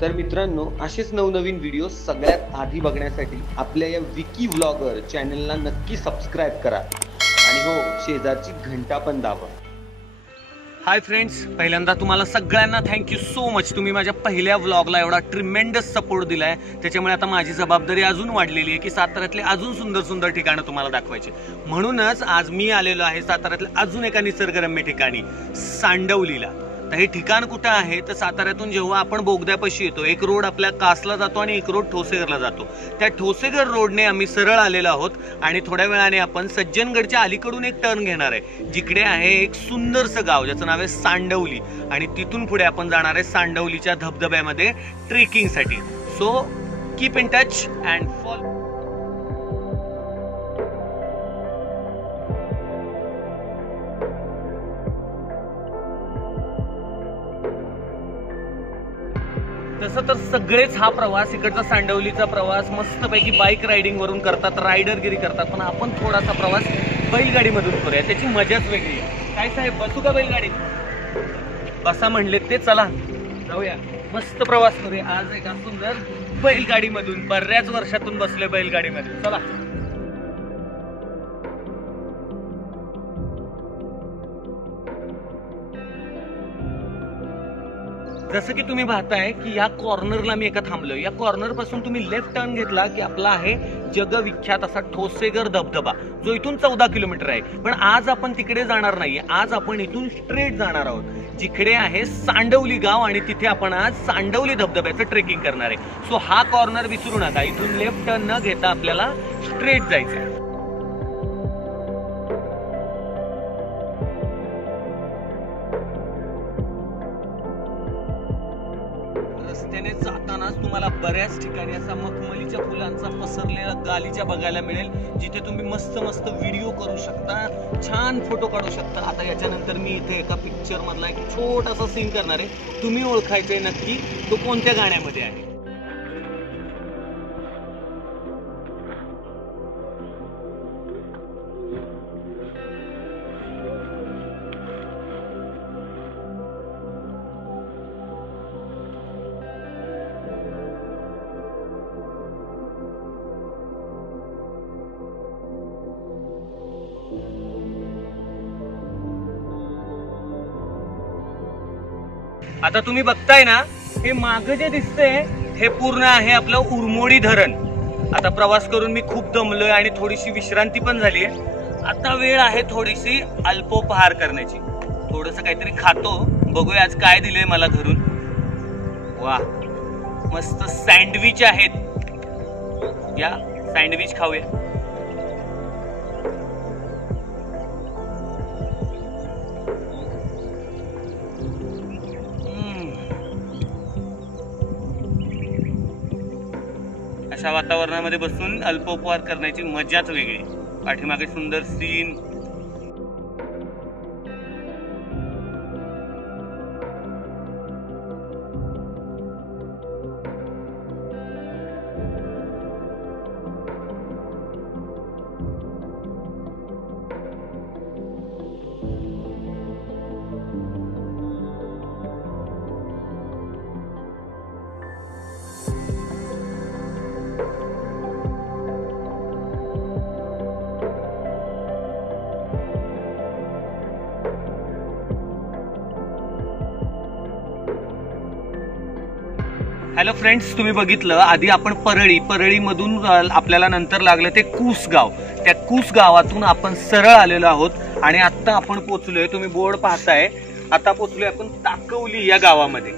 तर मित्रांनो, असेच नवनवीन व्हिडिओ सगळ्यात आधी बघण्यासाठी आपल्या या विकी व्लॉगर चॅनलला नक्की सबस्क्राईब करा आणि हो, शेजारची घंटा पण दाबा. हाय फ्रेंड्स, पहिल्यांदा तुम्हाला सगळ्यांना थँक्यू सो मच. तुम्ही माझ्या पहिल्या व्लॉगला एवढा ट्रिमेंडस सपोर्ट दिलाय, त्याच्यामुळे आता माझी जबाबदारी अजून वाढलेली आहे की साताऱ्यातले अजून सुंदर सुंदर ठिकाणं तुम्हाला दाखवायची. म्हणूनच आज मी आलेलो आहे साताऱ्यातल्या अजून एका निसर्गरम्य ठिकाणी, सांडवलीला. तर हे ठिकाण कुठं आहे तर साताऱ्यातून जेव्हा आपण बोगद्यापाशी येतो, एक रोड आपल्या कासला जातो आणि एक रोड ठोसेघरला जातो. त्या ठोसेघर रोडने आम्ही सरळ आलेलो आहोत आणि थोड्या वेळाने आपण सज्जनगडच्या अलीकडून एक टर्न घेणार आहे, जिकडे आहे एक सुंदरसं गाव ज्याचं नाव आहे सांडवली. आणि तिथून पुढे आपण जाणार आहे सांडवलीच्या धबधब्यामध्ये ट्रेकिंगसाठी. So keep in touch and follow. तसं तर सगळेच हा प्रवास, इकडचा सांडवलीचा प्रवास मस्तपैकी बाईक रायडिंग वरून करतात, रायडरगिरी करतात. पण आपण थोडासा प्रवास बैलगाडीमधून करूया, त्याची मजाच वेगळी आहे. काय साहेब, बसू का बैलगाडीत? बसा म्हणले ते, चला जाऊया, मस्त प्रवास करूया आज एका सुंदर बैलगाडीमधून. बऱ्याच वर्षातून बसले बैलगाडीमध्ये, चला. जसं की तुम्ही पाहताय की या कॉर्नरला मी एका थांबलोय. या कॉर्नर पासून तुम्ही लेफ्ट टर्न घेतला की आपला आहे जगविख्यात असा ठोसेघर धबधबा, जो इथून 14 किलोमीटर आहे. पण आज आपण तिकडे जाणार नाहीये, आज आपण इथून स्ट्रेट जाणार आहोत, जिकडे आहे सांडवली गाव, आणि तिथे आपण आज सांडवली धबधब्याचं ट्रेकिंग करणार आहे. सो हा कॉर्नर विसरू नका, इथून लेफ्ट टर्न न घेता आपल्याला स्ट्रेट जायचंय. रस्त्याने जातानाच तुम्हाला बऱ्याच ठिकाणी असा मखमलीच्या फुलांचा पसरलेला गालीचा बघायला मिळेल, जिथे तुम्ही मस्त मस्त व्हिडिओ करू शकता, छान फोटो काढू शकता. आता याच्यानंतर मी इथे एका पिक्चर मधला एक छोटासा सीन करणार आहे. तुम्ही ओळखायचंय नक्की तो कोणत्या गाण्यामध्ये आहे. आता तुम्ही बघताय ना, हे मागे जे दिसतंय हे पूर्ण आहे आपलं उरमोडी धरण. आता प्रवास करून मी खूप दमलोय आणि थोडीशी विश्रांती पण झाली आहे. आता वेळ आहे थोडीशी अल्पोपहार करण्याची. थोडंसं काहीतरी खातो, बघूया आज काय दिलंय मला घरून. वा, मस्त सँडविच आहेत, या सँडविच खाऊया. अशा वातावरणामध्ये बसून अल्पोपहार करण्याची मजाच वेगळी. पाठीमागे सुंदर सीन. हॅलो फ्रेंड्स, तुम्ही बघितलं आधी आपण परळीमधून आपल्याला नंतर लागलं ते कूस गाव. त्या कूस गावातून आपण सरळ आलेलो आहोत आणि आता आपण पोहोचलोय, तुम्ही बोर्ड पाहताय, आता पोहोचलोय आपण ताकवली या गावामध्ये.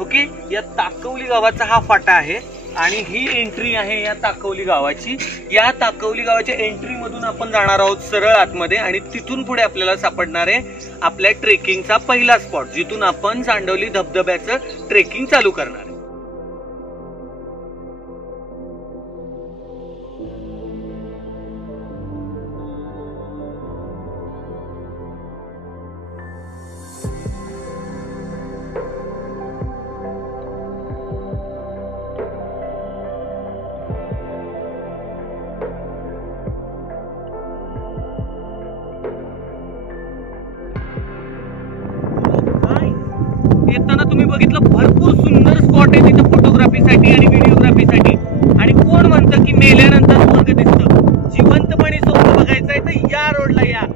ओके, या ताकवली गावाचा हा फाटा आहे आणि ही एंट्री आहे या ताकवली गावाची. या ताकवली गावाच्या एंट्री मधून आपण जाणार आहोत सरळ आतमध्ये आणि तिथून पुढे आपल्याला सापडणार आहे आपल्या ट्रेकिंगचा पहिला स्पॉट, जिथून आपण सांडवली धबधब्याचं ट्रेकिंग चालू करणार आहे. जाताना तुम्ही बघितलं भरपूर सुंदर स्पॉट आहे तिथं फोटोग्राफीसाठी आणि व्हिडिओग्राफीसाठी. आणि कोण म्हणतं की मेल्यानंतर स्वर्ग दिसतं, जिवंतपणे स्वर्ग बघायचं आहे तर या रोडला या.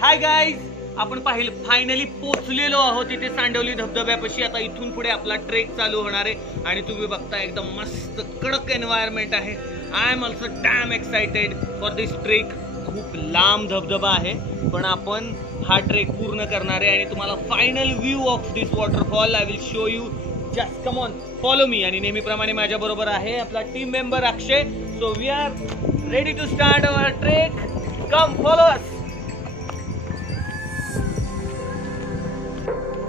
हाय गाईज, आपण फायनली पोचलेलो आहोत इथे सांडवली धबधब्यापाशी. आता इथून पुढे आपला ट्रेक चालू होणार आहे आणि तुम्ही बघता एकदम मस्त कडक एन्व्हायरमेंट आहे. I am also damn excited for this trek. खूप लांब धबधबा आहे पण आपण हा ट्रेक पूर्ण करणार आहे आणि तुम्हाला final view of this waterfall I will show you. Just come on, follow me. आणि नेहमीप्रमाणे माझ्या बरोबर आहे आपला team member Akshay. So we are ready to start our trek. Come follow us.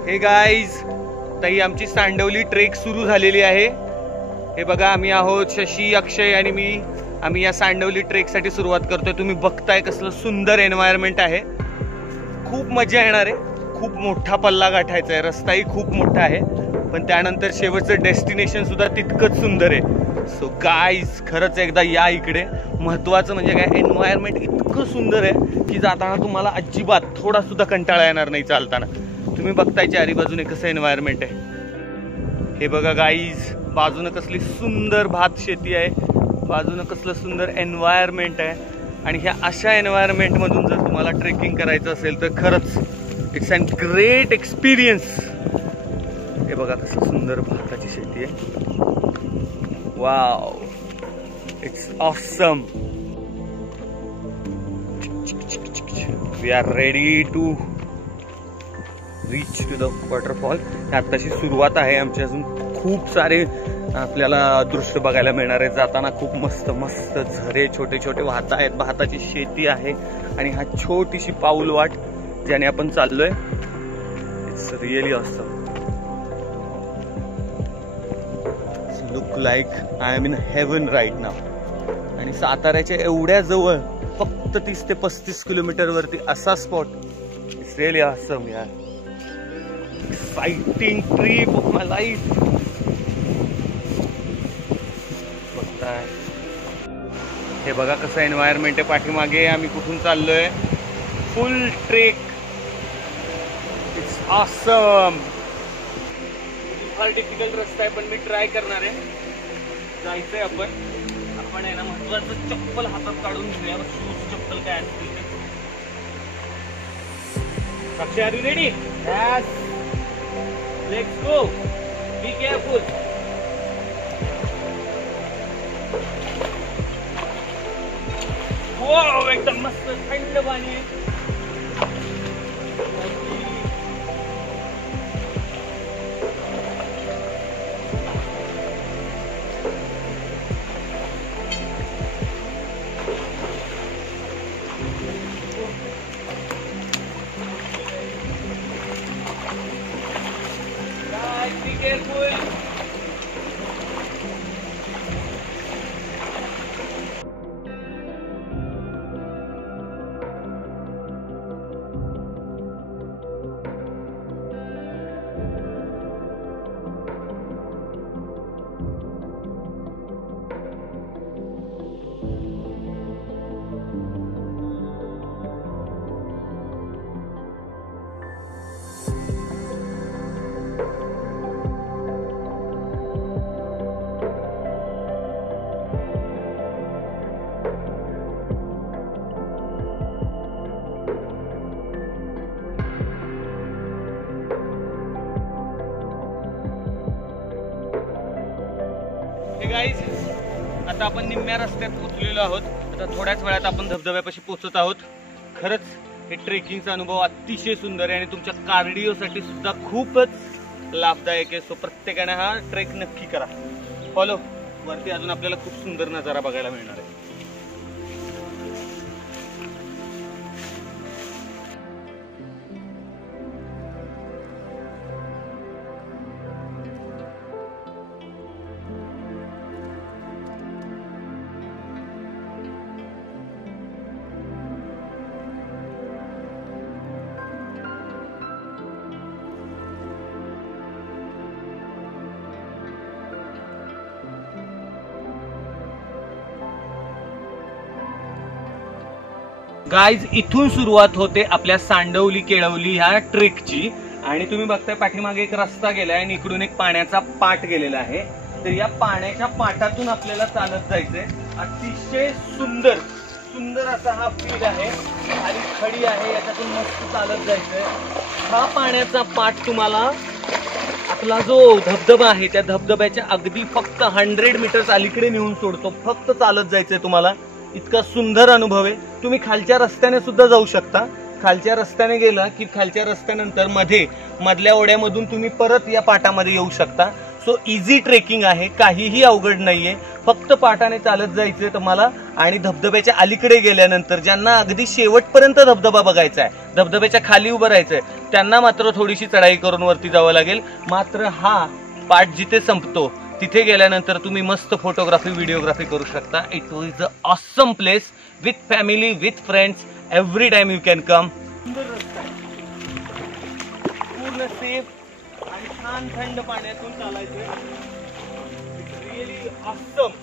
Hey guys, ताई आमची सांडवली ट्रेक सुरू झालेली आहे. हे बघा, आम्ही आहोत शशी, अक्षय आणि मी. आम्ही या सांडवली ट्रेकसाठी सुरुवात करतोय. तुम्ही बघताय कसलं सुंदर एन्व्हायरमेंट आहे. खूप मजा येणार आहे. खूप मोठा पल्ला गाठायचा आहे. रस्ताही खूप मोठा आहे पण त्यानंतर शेवटचं डेस्टिनेशन सुद्धा तितकंच सुंदर आहे. सो गाईज, खरंच एकदा या इकडे. महत्त्वाचं म्हणजे काय, एन्व्हायरमेंट इतकं सुंदर आहे की जाताना तुम्हाला अजिबात थोडा सुद्धा कंटाळा येणार नाही चालताना. तुम्ही बघताय चारी बाजूने कसं एन्व्हायरमेंट आहे. हे बघा गाईज, बाजूनं कसली सुंदर भात शेती आहे, बाजूनं कसलं सुंदर एन्व्हायरमेंट आहे. आणि ह्या अशा एन्व्हायरमेंटमधून जर तुम्हाला ट्रेकिंग करायचं असेल तर खरंच इट्स अन ग्रेट एक्सपिरियन्स. हे बघा कसं सुंदर भाताची शेती आहे. Wow, it's awesome. We are ready to reach to the waterfall. आताची सुरुवात आहे आमची. अजून खूप सारे आपल्याला दृश्य बघायला मिळणार आहे. जाताना खूप मस्त मस्त झरे छोटे छोटे वाहत आहेत. भाताची शेती आहे आणि हा छोटीशी पाऊलवाट ज्याने आपण चाललोय. It's really awesome. Look like I am in heaven right now. आणि साताऱ्याच्या एवढ्या जवळ फक्त 30 ते 35 किलोमीटर वरती असा स्पॉट. इट्स रिअली ऑसम यार. Exciting trip of my life. बघताय हे बघा कसं एन्व्हायरमेंट आहे पाठीमागे. आम्ही कुठून चाललोय, फुल ट्रेक. It's awesome. फार डिफिकल्ट रस्ता आहे पण मी ट्राय करणार आहे. जायचंय आपण आहे ना, महत्वाचं चप्पल हातात काढून घेऊया. शूज चप्पल काय असतील ते. Akshay, are you ready? Yes, let's go. Be careful. Wow, एकदम मस्त थंड पाणी आहे. Be careful. गाईज, आता आपण निम्म्या रस्त्यात पोहोचलेलो आहोत. आता थोड्याच वेळात आपण धबधब्यापाशी पोहोचत आहोत. खरंच हे ट्रेकिंगचा अनुभव अतिशय सुंदर आहे आणि तुमच्या कार्डिओसाठी सुद्धा खूपच लाभदायक आहे. सो प्रत्येकाने हा ट्रेक नक्की करा. फॉलो. वरती अजून आपल्याला खूप सुंदर नजारा बघायला मिळणार आहे. गाईज, इथून सुरुवात होते आपल्या सांडवली केळवली ह्या ट्रेकची. आणि तुम्ही बघताय पाठीमागे एक रस्ता गेलाय आणि इकडून एक पाण्याचा पाट गेलेला आहे. तर या पाण्याच्या पाटातून आपल्याला चालत जायचंय. अतिशय सुंदर सुंदर असा हा फील आहे. खाली खडी आहे, याच्यातून मस्त चालत जायचंय. हा पाण्याचा पाट तुम्हाला आपला जो धबधबा आहे त्या धबधब्याच्या अगदी फक्त 100 मीटर्स अलीकडे नेऊन सोडतो. फक्त चालत जायचंय तुम्हाला. इतका सुंदर अनुभव आहे. तुम्ही खालच्या रस्त्याने सुद्धा जाऊ शकता. खालच्या रस्त्याने गेला की खालच्या रस्त्यानंतर मधल्या ओढ्यामधून तुम्ही परत या पाटामध्ये येऊ शकता. सो इझी ट्रेकिंग आहे, काहीही अवघड नाहीये. फक्त पाटाने चालत जायचंय तुम्हाला. आणि धबधब्याच्या अलीकडे गेल्यानंतर ज्यांना अगदी शेवटपर्यंत धबधबा बघायचा आहे, धबधब्याच्या खाली उभं राहायचंय, त्यांना मात्र थोडीशी चढाई करून वरती जावं लागेल. मात्र हा पाट जिथे संपतो तिथे गेल्यानंतर तुम्ही मस्त फोटोग्राफी व्हिडिओग्राफी करू शकता. It is a awesome place with family with friends. Every time you can come. सुंदर रस्ता आहे, पूर्ण सेफ आणि छान थंड पाण्यातून चालायचंय. It's really awesome.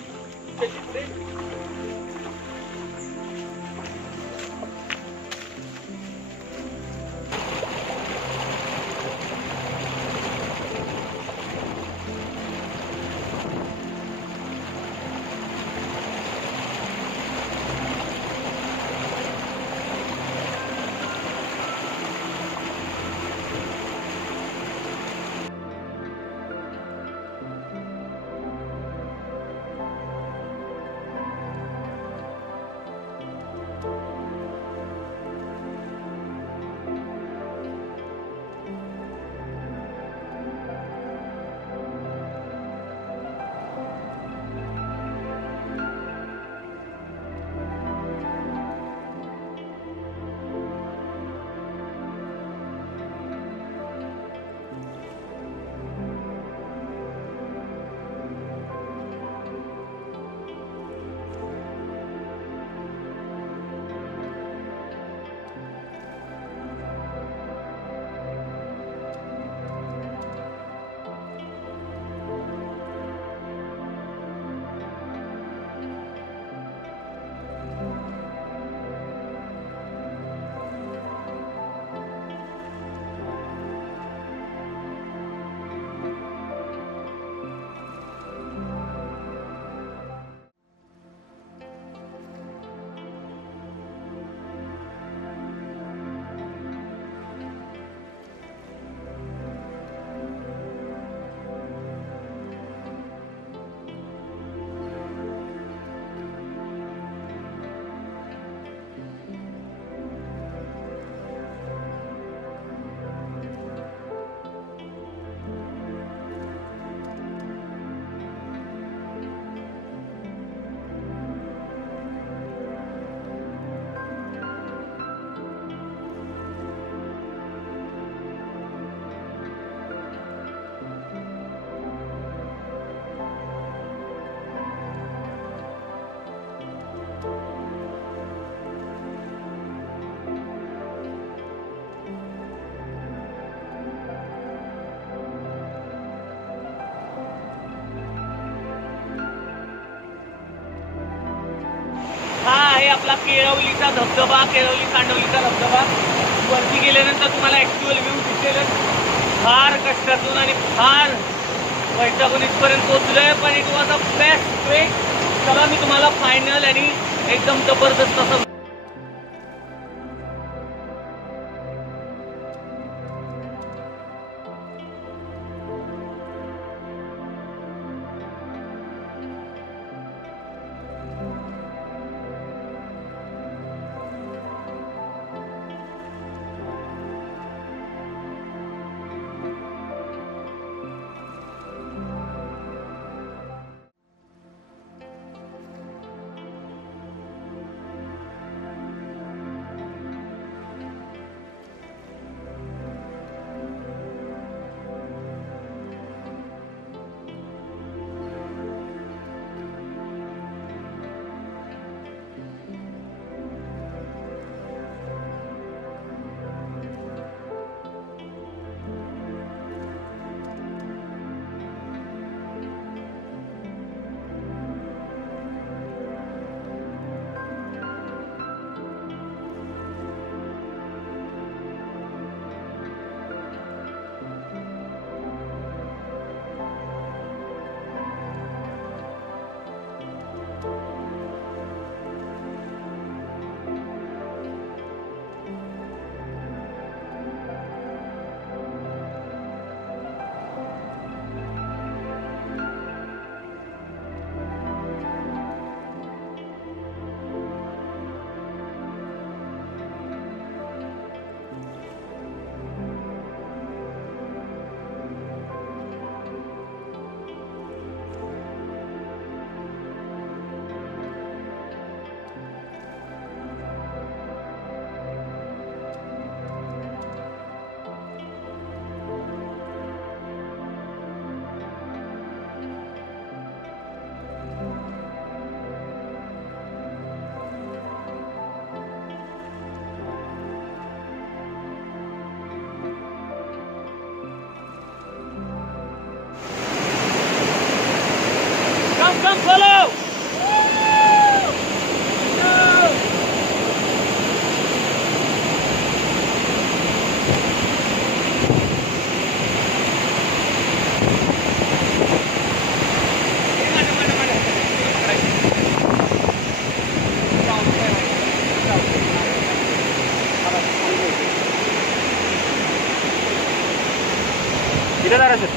आपला केळवलीचा धबधबा, केळवली सांडवलीचा धबधबा. वरती गेल्यानंतर तुम्हाला ऍक्च्युअल व्ह्यू दिसेलच. फार कष्टातून आणि फार वैतागून इथपर्यंत पोहोचलोय, पण it was a best trek. चला मी तुम्हाला फायनल आणि एकदम जबरदस्त असं इथं जरा सर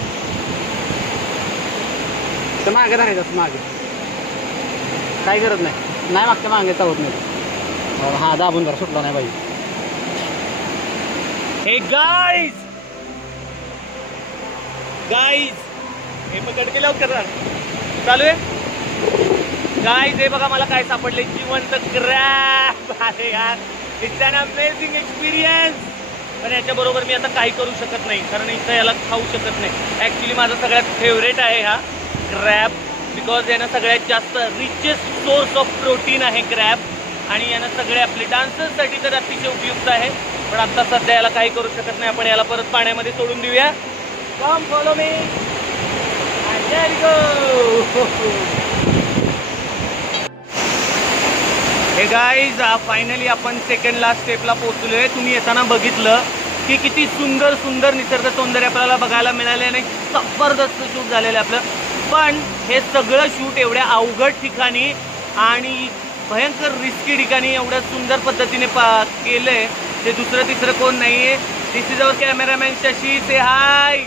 तर मागे धरायचं मागे काही गरज नाही मागच्या मागे चालत नाही हा दाबून जरा सुटला नाही पाहिजे हे गाईज हे पकड के लवकर चालू आहे गाईज. हे बघा मला काय सापडले जिवंत क्रॅब. अरे यार इट्स अन अमेझिंग एक्सपिरियन्स. पण याच्याबरोबर मी आता काही करू शकत नाही कारण इथं याला खाऊ शकत नाही. ॲक्च्युली माझा सगळ्यात फेवरेट आहे हा क्रॅब बिकॉज यानं सगळ्यात जास्त रिचेस्ट सोर्स ऑफ प्रोटीन आहे क्रॅब आणि यानं सगळे आपले डान्सर्ससाठी तर अतिशय उपयुक्त आहे. पण आता सध्या याला काही करू शकत नाही. आपण याला परत पाण्यामध्ये सोडून देऊया. कम follow me and let's go. हे गाईज फायनली आपण सेकंड लास्ट स्टेपला पोहोचलोय. तुम्ही येताना बघितलं की किती सुंदर सुंदर निसर्ग सौंदर्य आपल्याला बघायला मिळाले आणि जबरदस्त शूट झालेलं आपलं. पण हे सगळं शूट एवढ्या अवघड ठिकाणी आणि भयंकर रिस्की ठिकाणी एवढ्या सुंदर पद्धतीने केलंय ते दुसरं तिसरं कोण नाहीये. दिस इज अवर कॅमेरामॅन शशी. से हाय.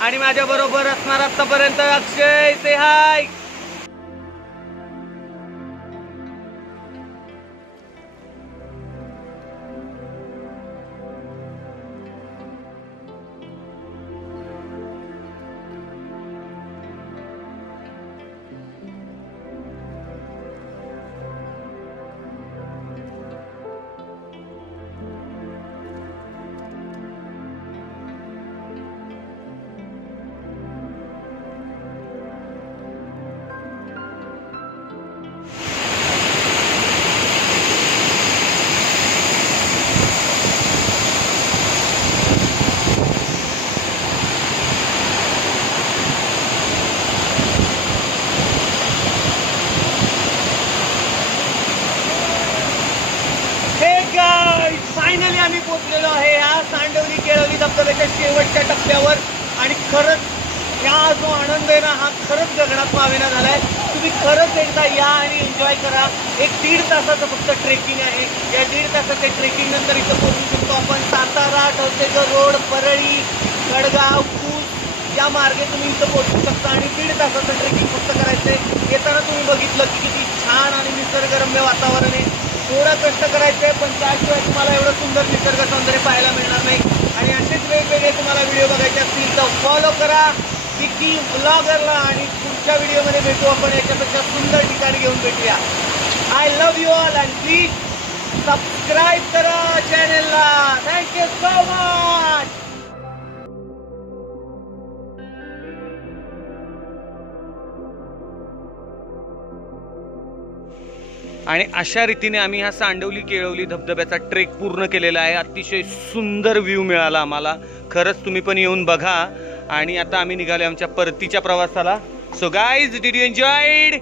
आणि माझ्या बरोबर असणार आतापर्यंत अक्षय. से हाय. फायनली आम्ही पोहोचलेलो आहे या सांडवली केळवली धबधब्याच्या शेवटच्या टप्प्यावर आणि खरंच या जो आनंद आहे ना हा खरंच गगनात मावेना झालाय. तुम्ही खरंच एकदा या आणि एन्जॉय करा. एक 1.5 तासाचं फक्त ट्रेकिंग आहे. या 1.5 तासाच्या ट्रेकिंग नंतर इथं पोहोचू शकतो आपण. सातारा, ठोसेघर रोड, परळी, गडगाव, कूस या मार्गे तुम्ही इथं पोहोचू शकता आणि 1.5 तासाचं ट्रेकिंग फक्त करायचंय. येताना तुम्ही बघितलं की किती छान आणि निसर्गरम्य वातावरण आहे. थोडं कष्ट करायचं आहे पण त्याशिवाय तुम्हाला एवढं सुंदर निसर्ग सौंदर्य पाहायला मिळणार नाही. आणि असेच वेगवेगळे तुम्हाला व्हिडिओ बघायचे असतील तर फॉलो करा विकी व्लॉगरला आणि पुढच्या व्हिडिओमध्ये भेटू आपण याच्यापेक्षा सुंदर ठिकाणी घेऊन भेटूया. I love you all and please subscribe करा चॅनलला. Thank you so much. आणि अशा रीतीने आम्ही हा सांडवली केळवली धबधब्याचा ट्रेक पूर्ण केलेला आहे. अतिशय सुंदर व्ह्यू मिळाला आम्हाला. खरंच तुम्ही पण येऊन बघा. आणि आता आम्ही निघालो आमच्या परतीच्या प्रवासाला. So guys did you enjoyed?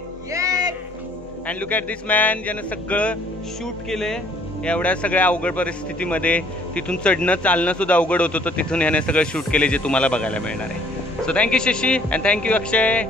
And look at this man ज्यानं सगळं शूट केलंय एवढ्या सगळ्या अवघड परिस्थितीमध्ये. तिथून चढणं चालणं सुद्धा अवघड होतं तर तिथून याने सगळं शूट केले जे तुम्हाला बघायला मिळणार आहे. So thank you Shashi and thank you Akshay.